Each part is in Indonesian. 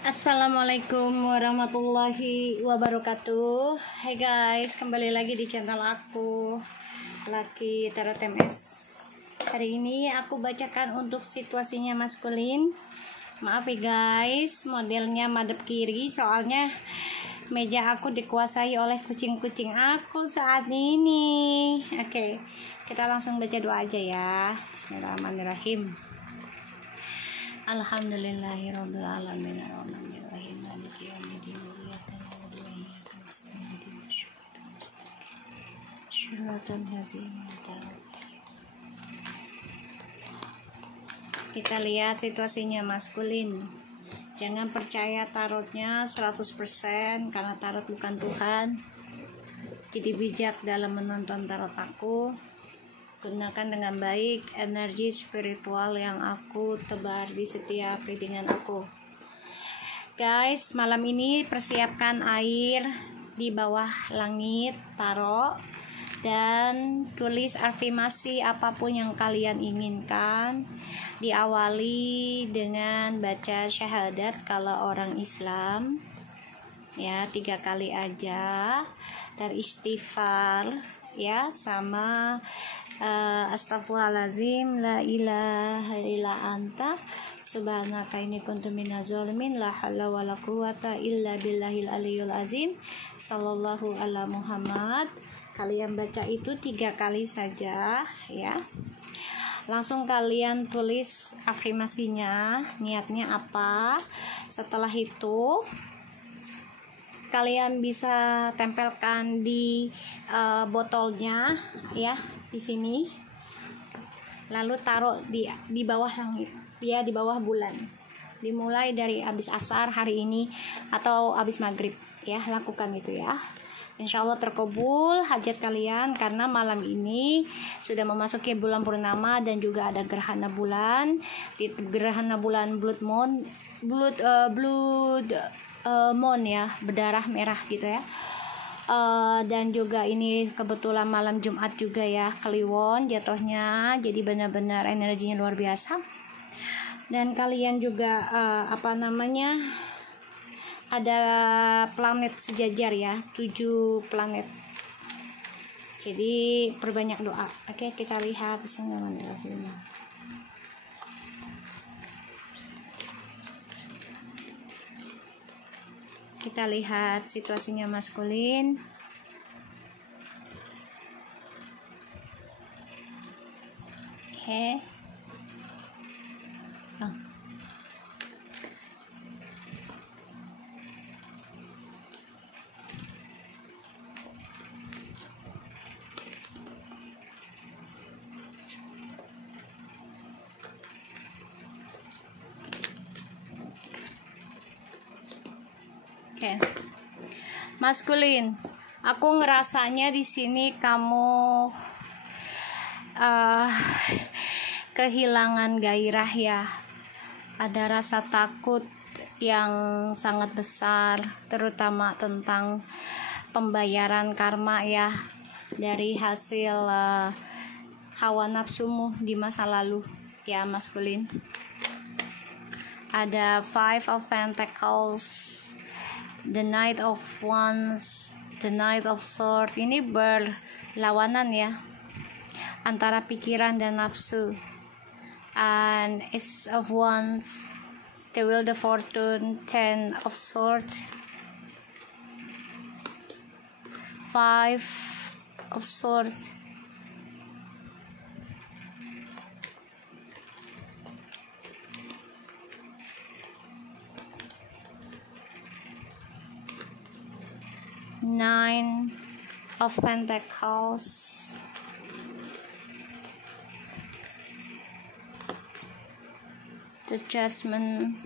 Assalamualaikum warahmatullahi wabarakatuh. Hai guys, kembali lagi di channel aku, Laki Tarot MS. Hari ini aku bacakan untuk situasinya maskulin. Maaf ya guys, modelnya madep kiri soalnya meja aku dikuasai oleh kucing-kucing aku saat ini. Oke, kita langsung baca doa aja ya. Bismillahirrahmanirrahim. Alhamdulillahirabbil alamin arrahmanirrahim maliki yaumiddin iyyaka na'budu wa iyyaka nasta'in ihdinas siratal ladzina an'amta 'alaihim. Kita lihat situasinya maskulin. Jangan percaya tarotnya 100% karena tarot bukan Tuhan. Jadi bijak dalam menonton tarot aku. Gunakan dengan baik energi spiritual yang aku tebar di setiap readingan aku. Guys, malam ini persiapkan air di bawah langit tarot dan tulis afirmasi apapun yang kalian inginkan. Diawali dengan baca syahadat kalau orang Islam ya, 3 kali aja, dan istighfar ya, sama astagfirullahaladzim, la ilaha illa anta subhanaka inni kuntu minaz zalimin, la haula wala quwata illa billahil aliyul azim, sallallahu ala Muhammad. Kalian baca itu 3 kali saja ya. Langsung kalian tulis afirmasinya, niatnya apa. Setelah itu kalian bisa tempelkan di botolnya ya, di sini. Lalu taruh di bawah langit ya, di bawah bulan. Dimulai dari habis asar hari ini atau habis maghrib ya, lakukan itu ya. Insya Allah terkabul hajat kalian karena malam ini sudah memasuki bulan purnama dan juga ada gerhana bulan. Di gerhana bulan blood moon ya, berdarah merah gitu ya. Dan juga ini kebetulan malam Jumat juga ya, Kliwon jatuhnya, jadi benar-benar energinya luar biasa. Dan kalian juga ada planet sejajar ya, 7 planet. Jadi perbanyak doa. Oke, kita lihat. Bismillahirrahmanirrahim. Kita lihat situasinya maskulin. Oke. Oke. Maskulin, aku ngerasanya di sini kamu kehilangan gairah ya. Ada rasa takut yang sangat besar, terutama tentang pembayaran karma ya, dari hasil hawa nafsumu di masa lalu ya maskulin. Ada 5 of Pentacles, the Knight of Wands, the Knight of Swords. Ini berlawanan ya antara pikiran dan nafsu. And Ace of Wands, the Wheel of Fortune, 10 of Swords, 5 of Swords, Nine of Pentacles, the Judgment,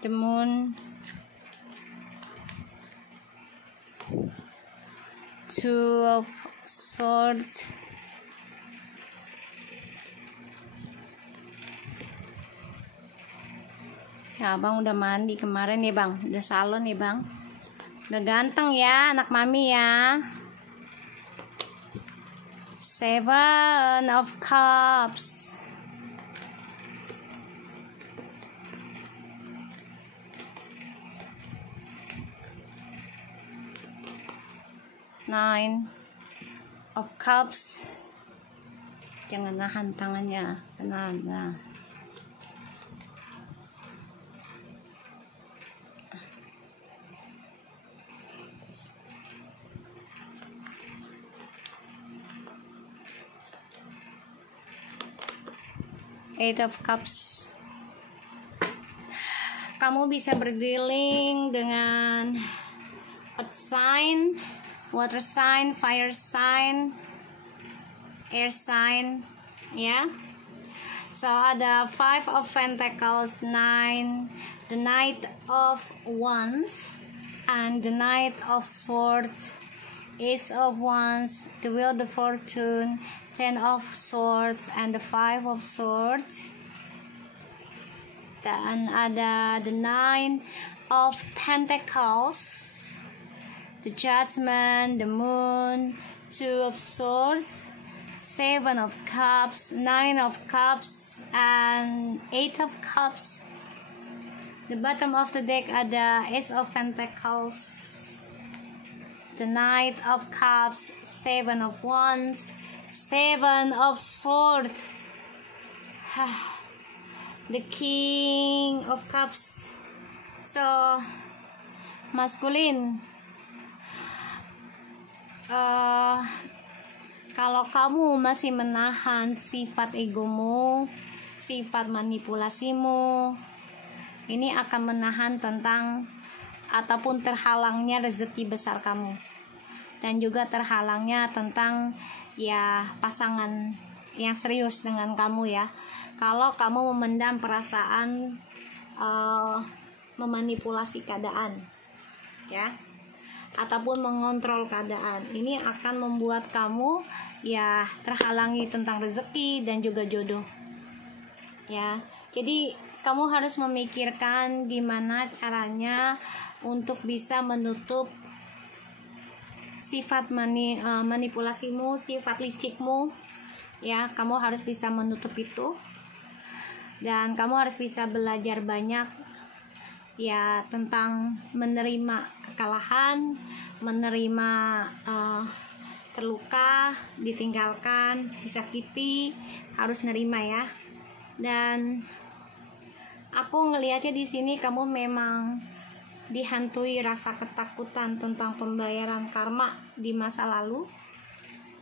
the Moon, 2 of Swords, ya abang udah mandi kemarin ya bang, udah salon ya bang, udah ganteng ya anak mami ya. Seven of Cups. Nine of Cups. Jangan nahan tangannya, tenang. Nah. Eight of Cups. Kamu bisa berdealing dengan earth sign, water sign, fire sign, air sign, ya. So ada Five of Pentacles, Nine, the Knight of Wands, and the Knight of Swords, Ace of Wands, the Wheel of Fortune, Ten of Swords, and the Five of Swords. Dan ada the Nine of Pentacles, the Judgment, the Moon, Two of Swords, Seven of Cups, Nine of Cups, and Eight of Cups. The bottom of the deck ada Ace of Pentacles, the Knight of Cups, Seven of Wands, Seven of Swords, the King of Cups. So, maskulin, kalau kamu masih menahan sifat egomu, sifat manipulasimu, ini akan menahan tentang ataupun terhalangnya rezeki besar kamu, dan juga terhalangnya tentang ya pasangan yang serius dengan kamu ya. Kalau kamu memendam perasaan, memanipulasi keadaan ya, ataupun mengontrol keadaan, ini akan membuat kamu ya terhalangi tentang rezeki dan juga jodoh ya. Jadi kamu harus memikirkan gimana caranya untuk bisa menutup sifat manipulasimu, sifat licikmu ya. Kamu harus bisa menutup itu, dan kamu harus bisa belajar banyak ya tentang menerima kekalahan, menerima terluka, ditinggalkan, disakiti, harus nerima ya. Dan aku ngelihatnya di sini kamu memang dihantui rasa ketakutan tentang pembayaran karma di masa lalu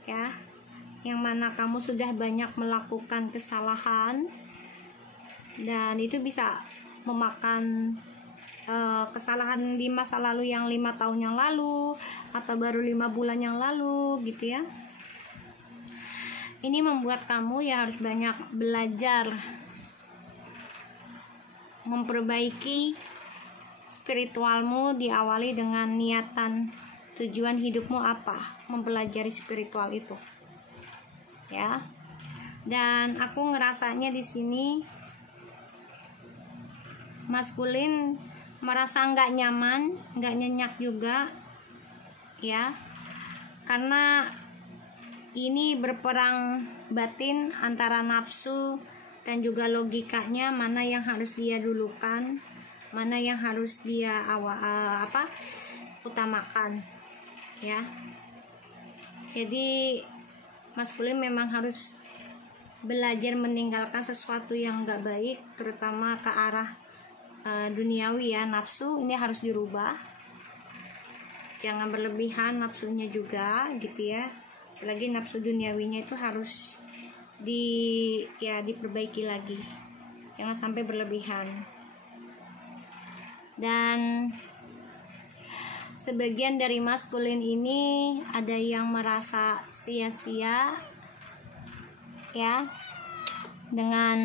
ya, yang mana kamu sudah banyak melakukan kesalahan, dan itu bisa memakan kesalahan di masa lalu yang 5 tahun yang lalu atau baru 5 bulan yang lalu gitu ya. Ini membuat kamu ya harus banyak belajar memperbaiki spiritualmu, diawali dengan niatan tujuan hidupmu apa, mempelajari spiritual itu ya. Dan aku ngerasanya di sini maskulin merasa nggak nyaman, nggak nyenyak juga ya, karena ini berperang batin antara nafsu dan juga logikanya, mana yang harus dia dulukan, mana yang harus dia utamakan ya. Jadi maskulin memang harus belajar meninggalkan sesuatu yang nggak baik, terutama ke arah duniawi ya. Nafsu ini harus dirubah, jangan berlebihan nafsunya juga gitu ya. Apalagi nafsu duniawinya itu harus diperbaiki lagi, jangan sampai berlebihan. Dan sebagian dari maskulin ini ada yang merasa sia-sia ya dengan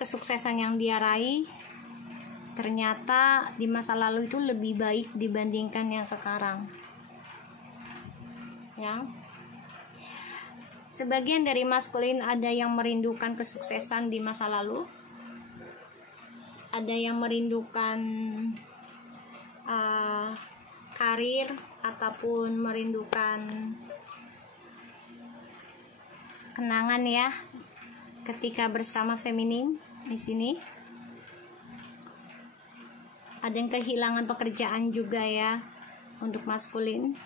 kesuksesan yang dia raih. Ternyata di masa lalu itu lebih baik dibandingkan yang sekarang ya. Sebagian dari maskulin ada yang merindukan kesuksesan di masa lalu, ada yang merindukan karir ataupun merindukan kenangan ya ketika bersama feminim di sini. Ada yang kehilangan pekerjaan juga ya untuk maskulin.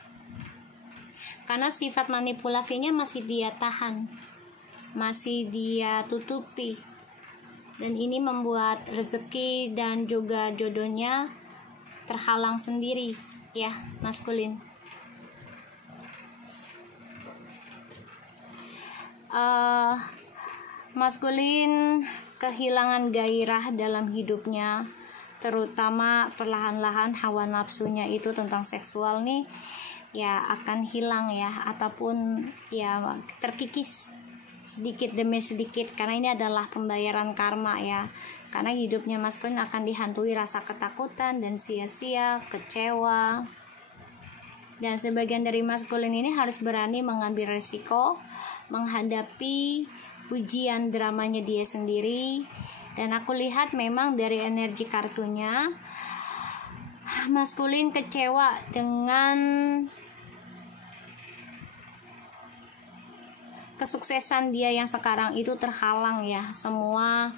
Karena sifat manipulasinya masih dia tahan, masih dia tutupi. Dan ini membuat rezeki dan juga jodohnya terhalang sendiri ya maskulin. Maskulin kehilangan gairah dalam hidupnya, terutama perlahan-lahan hawa nafsunya itu tentang seksual nih ya akan hilang ya, ataupun ya terkikis sedikit demi sedikit, karena ini adalah pembayaran karma ya. Karena hidupnya maskulin akan dihantui rasa ketakutan dan sia-sia, kecewa. Dan sebagian dari maskulin ini harus berani mengambil resiko, menghadapi ujian dramanya dia sendiri. Dan aku lihat memang dari energi kartunya, maskulin kecewa dengan kesuksesan dia yang sekarang itu terhalang ya. Semua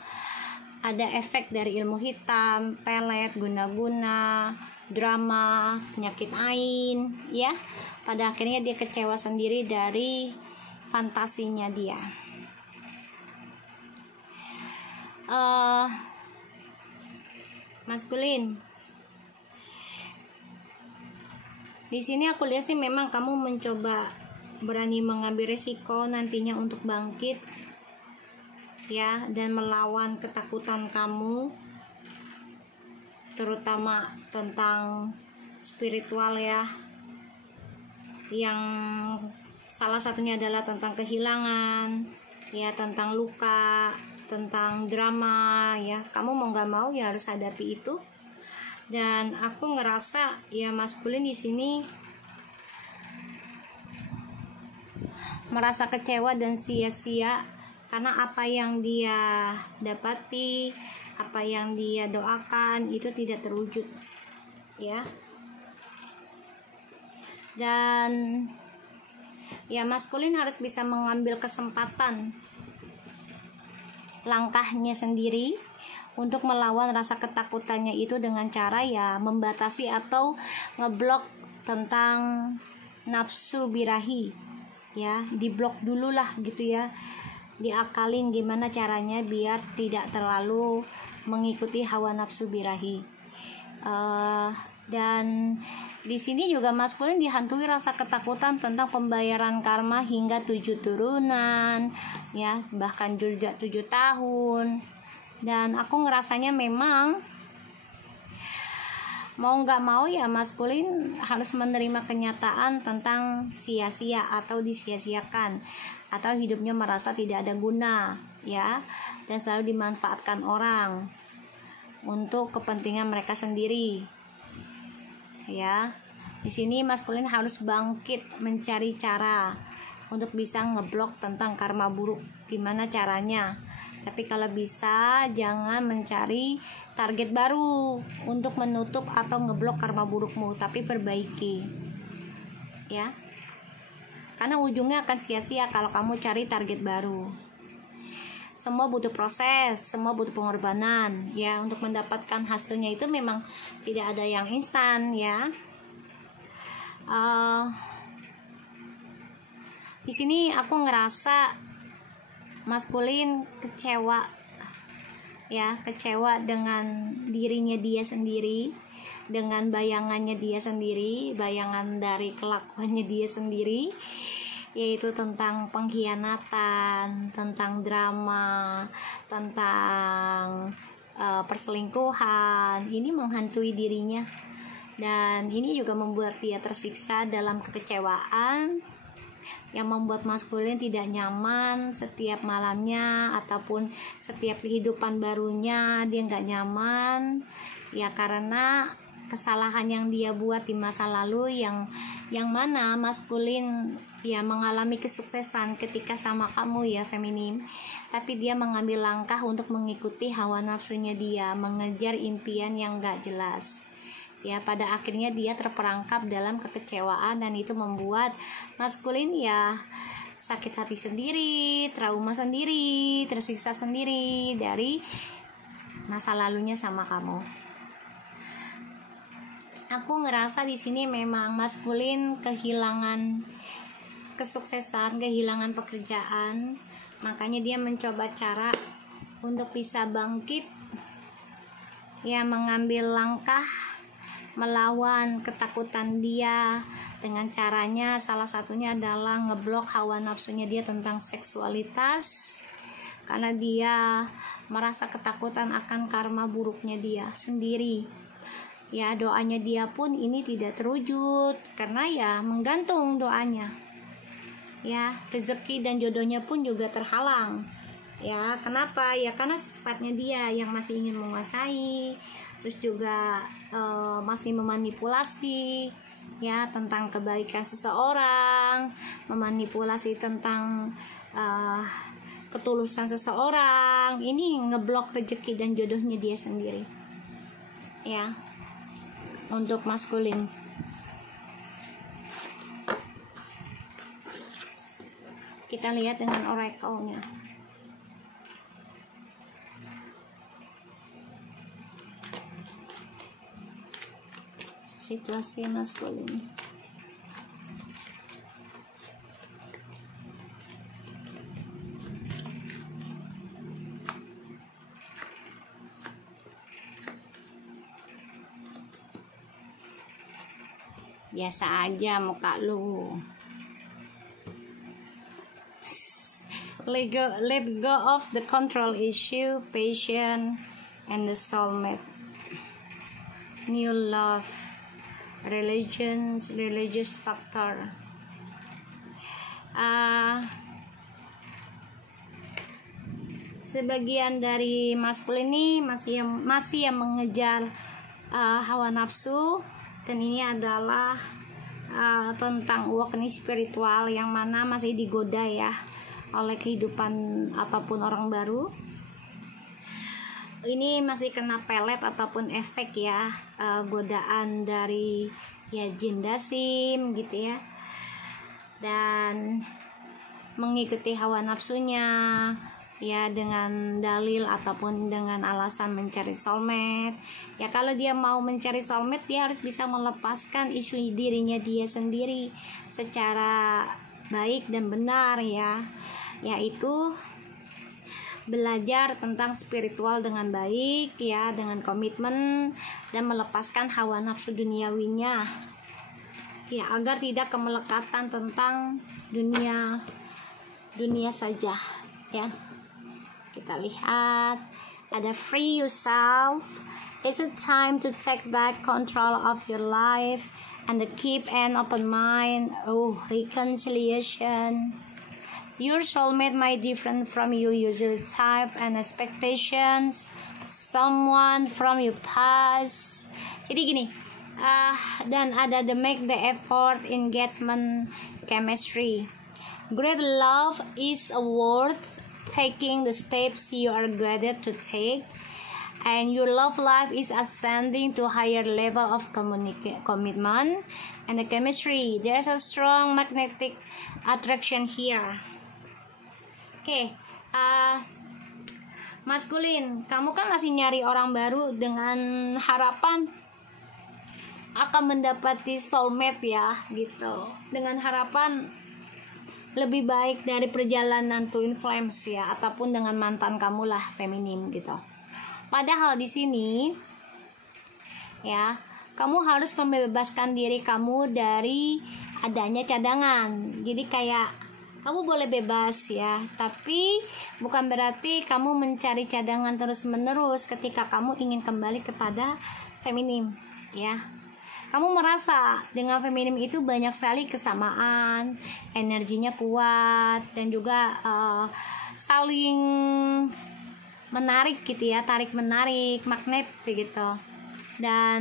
ada efek dari ilmu hitam, pelet, guna-guna, drama, penyakit ain ya. Pada akhirnya dia kecewa sendiri dari fantasinya dia. Maskulin, di sini aku lihat sih memang kamu mencoba berani mengambil risiko nantinya untuk bangkit ya, dan melawan ketakutan kamu, terutama tentang spiritual ya, yang salah satunya adalah tentang kehilangan ya, tentang luka, tentang drama ya. Kamu mau gak mau ya harus hadapi itu. Dan aku ngerasa ya maskulin di sini merasa kecewa dan sia-sia karena apa yang dia dapati, apa yang dia doakan itu tidak terwujud ya. Dan ya maskulin harus bisa mengambil kesempatan langkahnya sendiri untuk melawan rasa ketakutannya itu dengan cara ya membatasi atau ngeblok tentang nafsu birahi ya, diblok dulu lah gitu ya, diakalin gimana caranya biar tidak terlalu mengikuti hawa nafsu birahi. Dan di sini juga maskulin dihantui rasa ketakutan tentang pembayaran karma hingga 7 turunan ya, bahkan juga 7 tahun. Dan aku ngerasanya memang mau gak mau ya maskulin harus menerima kenyataan tentang sia-sia atau disia-siakan, atau hidupnya merasa tidak ada guna ya, dan selalu dimanfaatkan orang untuk kepentingan mereka sendiri ya. Di sini maskulin harus bangkit mencari cara untuk bisa ngeblok tentang karma buruk. Gimana caranya? Tapi kalau bisa jangan mencari target baru untuk menutup atau ngeblok karma burukmu, tapi perbaiki ya. Karena ujungnya akan sia-sia kalau kamu cari target baru. Semua butuh proses, semua butuh pengorbanan ya. Untuk mendapatkan hasilnya itu memang tidak ada yang instan ya. Di sini aku ngerasa maskulin kecewa ya, kecewa dengan dirinya dia sendiri, dengan bayangannya dia sendiri, bayangan dari kelakuannya dia sendiri, yaitu tentang pengkhianatan, tentang drama, tentang perselingkuhan. Ini menghantui dirinya, dan ini juga membuat dia tersiksa dalam kekecewaan, yang membuat maskulin tidak nyaman setiap malamnya ataupun setiap kehidupan barunya. Dia nggak nyaman ya karena kesalahan yang dia buat di masa lalu, yang mana maskulin ya mengalami kesuksesan ketika sama kamu ya feminim, tapi dia mengambil langkah untuk mengikuti hawa nafsunya dia, mengejar impian yang nggak jelas ya. Pada akhirnya dia terperangkap dalam kekecewaan, dan itu membuat maskulin ya sakit hati sendiri, trauma sendiri, tersiksa sendiri dari masa lalunya sama kamu. Aku ngerasa di sini memang maskulin kehilangan kesuksesan, kehilangan pekerjaan, makanya dia mencoba cara untuk bisa bangkit, ya, mengambil langkah melawan ketakutan dia dengan caranya salah satunya adalah ngeblok hawa nafsunya dia tentang seksualitas, karena dia merasa ketakutan akan karma buruknya dia sendiri. Ya, doanya dia pun ini tidak terwujud karena ya menggantung doanya. Ya, rezeki dan jodohnya pun juga terhalang. Ya, kenapa? Ya karena sifatnya dia yang masih ingin menguasai, terus juga masih memanipulasi, ya, tentang kebaikan seseorang, memanipulasi tentang ketulusan seseorang. Ini ngeblok rezeki dan jodohnya dia sendiri, ya, untuk maskulin. Kita lihat dengan oracle-nya. Situasi maskulin. Biasa aja muka lu. Let go of the control issue, passion, and the soulmate. New love, religious factor. Sebagian dari maskulin ini masih yang mengejar hawa nafsu, dan ini adalah tentang awakening spiritual yang mana masih digoda ya oleh kehidupan ataupun orang baru. Ini masih kena pelet ataupun efek ya, godaan dari ya jin dasim gitu ya, dan mengikuti hawa nafsunya ya dengan dalil ataupun dengan alasan mencari soulmate. Ya kalau dia mau mencari soulmate, dia harus bisa melepaskan isu dirinya dia sendiri secara baik dan benar ya, yaitu belajar tentang spiritual dengan baik ya, dengan komitmen dan melepaskan hawa nafsu duniawinya ya, agar tidak kemelekatan tentang dunia saja ya. Kita lihat ada free yourself. It's a time to take back control of your life and to keep an open mind. Reconciliation. Your soulmate might different from your usual type and expectations. Someone from your past. Jadi gini, dan ada the make the effort, engagement, chemistry. Great love is worth taking the steps you are guided to take, and your love life is ascending to higher level of commitment and the chemistry. There's a strong magnetic attraction here. Oke, maskulin, kamu kan masih nyari orang baru dengan harapan akan mendapati soulmate ya, gitu. Dengan harapan lebih baik dari perjalanan twin flames ya, ataupun dengan mantan kamu lah, feminim gitu. Padahal di sini ya, kamu harus membebaskan diri kamu dari adanya cadangan. Jadi kayak kamu boleh bebas ya, tapi bukan berarti kamu mencari cadangan terus-menerus ketika kamu ingin kembali kepada feminim ya. Kamu merasa dengan feminim itu banyak sekali kesamaan, energinya kuat, dan juga saling menarik gitu ya, tarik-menarik, magnet gitu. Dan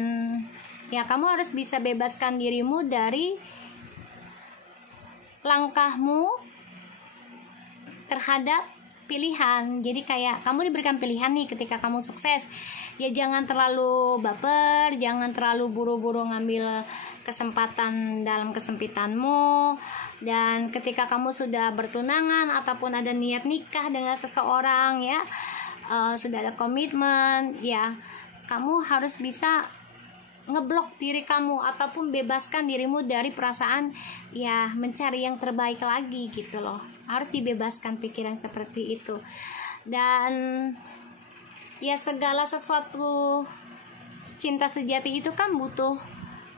ya kamu harus bisa bebaskan dirimu dari langkahmu terhadap pilihan. Jadi kayak kamu diberikan pilihan nih ketika kamu sukses, ya jangan terlalu baper, jangan terlalu buru-buru ngambil kesempatan dalam kesempitanmu, Dan ketika kamu sudah bertunangan ataupun ada niat nikah dengan seseorang ya, sudah ada komitmen ya, kamu harus bisa ngeblok diri kamu ataupun bebaskan dirimu dari perasaan ya mencari yang terbaik lagi gitu loh. Harus dibebaskan pikiran seperti itu. Dan ya segala sesuatu cinta sejati itu kan butuh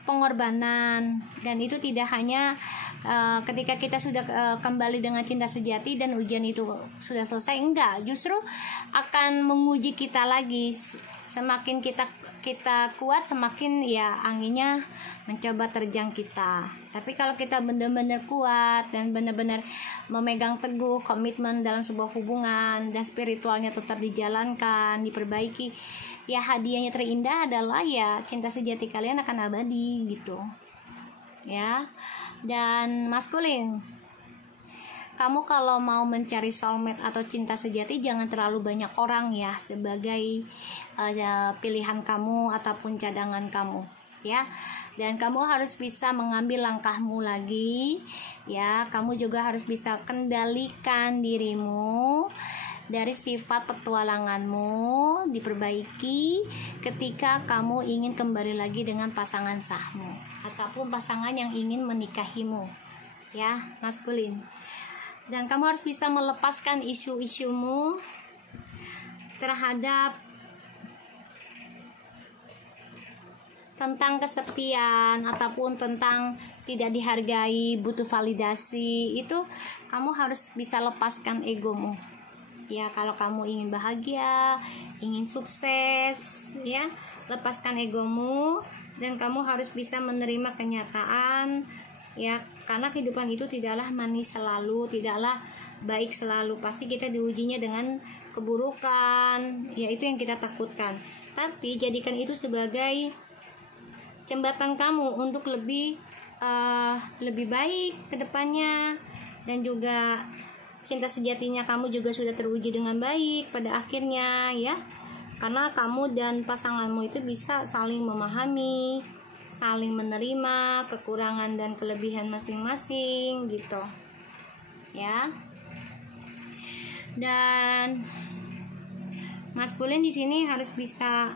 pengorbanan, dan itu tidak hanya ketika kita sudah kembali dengan cinta sejati dan ujian itu sudah selesai, enggak, justru akan menguji kita lagi. Semakin kita kuat, semakin ya anginnya mencoba terjang kita. Tapi kalau kita benar-benar kuat dan benar-benar memegang teguh komitmen dalam sebuah hubungan dan spiritualnya tetap dijalankan, diperbaiki, ya hadiahnya terindah adalah ya cinta sejati kalian akan abadi gitu ya. Dan maskulin, kamu kalau mau mencari soulmate atau cinta sejati, jangan terlalu banyak orang ya sebagai pilihan kamu ataupun cadangan kamu ya. Dan kamu harus bisa mengambil langkahmu lagi ya. Kamu juga harus bisa kendalikan dirimu dari sifat petualanganmu, diperbaiki ketika kamu ingin kembali lagi dengan pasangan sahmu ataupun pasangan yang ingin menikahimu ya, maskulin. Dan kamu harus bisa melepaskan isu-isumu terhadap tentang kesepian ataupun tentang tidak dihargai, butuh validasi. Itu kamu harus bisa lepaskan egomu ya. Kalau kamu ingin bahagia, ingin sukses ya, lepaskan egomu. Dan kamu harus bisa menerima kenyataan ya, karena kehidupan itu tidaklah manis selalu, tidaklah baik selalu. Pasti kita diujinya dengan keburukan ya, itu yang kita takutkan. Tapi jadikan itu sebagai jembatan kamu untuk lebih baik ke depannya. Dan juga cinta sejatinya kamu juga sudah teruji dengan baik pada akhirnya ya, karena kamu dan pasanganmu itu bisa saling memahami, saling menerima kekurangan dan kelebihan masing-masing gitu ya. Dan maskulin di sini harus bisa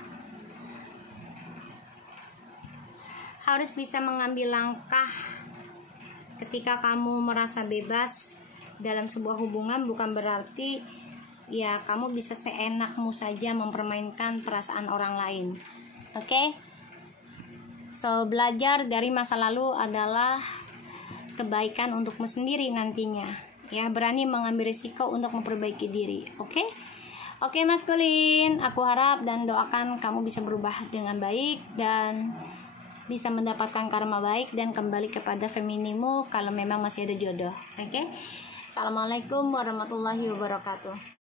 mengambil langkah ketika kamu merasa bebas dalam sebuah hubungan. Bukan berarti ya kamu bisa seenakmu saja mempermainkan perasaan orang lain. Oke? So, belajar dari masa lalu adalah kebaikan untukmu sendiri nantinya ya. Berani mengambil risiko untuk memperbaiki diri. Oke? Oke maskulin, aku harap dan doakan kamu bisa berubah dengan baik dan bisa mendapatkan karma baik dan kembali kepada feminimu kalau memang masih ada jodoh. Oke? Assalamualaikum warahmatullahi wabarakatuh.